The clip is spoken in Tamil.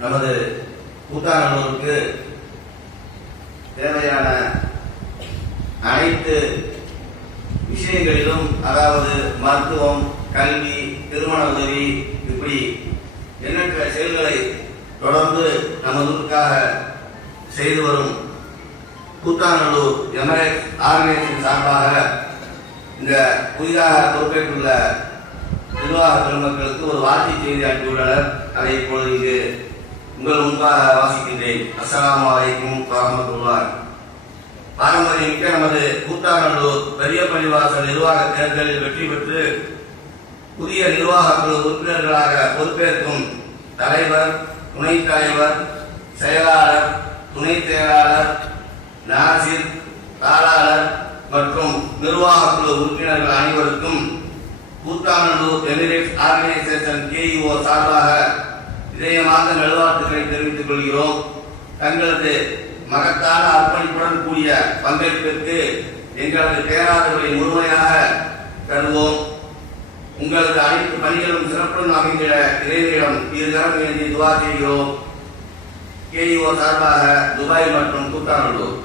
நமது கூத்தாநல்லூருக்கு தேவையான அனைத்து விஷயங்களிலும், அதாவது மருத்துவம், கல்வி, திருமண உதவி, இப்படி எண்ணற்ற செயல்களை தொடர்ந்து நமது ஊருக்காக செய்து வரும் கூத்தாநல்லூர் எமரேட்ஸ் ஆர்கனைசேஷன் சார்பாக இந்த புதிதாக பொறுப்பேற்றுள்ள நிர்வாக பெருமக்களுக்கு ஒரு வார்த்தை செய்தி அனுப்பியுள்ளனர். அதை இப்பொழுது இங்கு உங்கள் முன்பாக வாசிக்கின்றேன். அஸ்ஸலாமு அலைக்கும் வரஹ்மத்துல்லாஹ். பாரம்பரியமிக்க நமது கூத்தாநல்லூர் பெரிய பள்ளிவாசல் நிர்வாக தேர்தலில் வெற்றி பெற்று புதிய நிர்வாக குழு உறுப்பினர்களாக பொறுப்பேற்கும் தலைவர், துணைத் தலைவர், செயலாளர், துணைத் செயலாளர், நாசிர், தாளாளர் மற்றும் நிர்வாக குழு உறுப்பினர்கள் அனைவருக்கும் கூத்தாநல்லூர் எமிரேட்ஸ் ஆர்கனைசேஷன் KEO சார்பாக இதயமாக நல்வாழ்த்துக்களை தெரிவித்துக் கொள்கிறோம். தங்களது மகத்தான அர்ப்பணிப்புடன் கூடிய பங்கேற்பிற்கு எங்களது பேராதரவை முழுமையாக தருவோம். உங்களது அனைத்து பணிகளும் சிறப்புடன் அமைந்திட இறைவனிடம் இருகரம் வேண்டி துவா செய்கிறோம். KEO சார்பாக துபாய் மற்றும் கூத்தாநல்லூர்.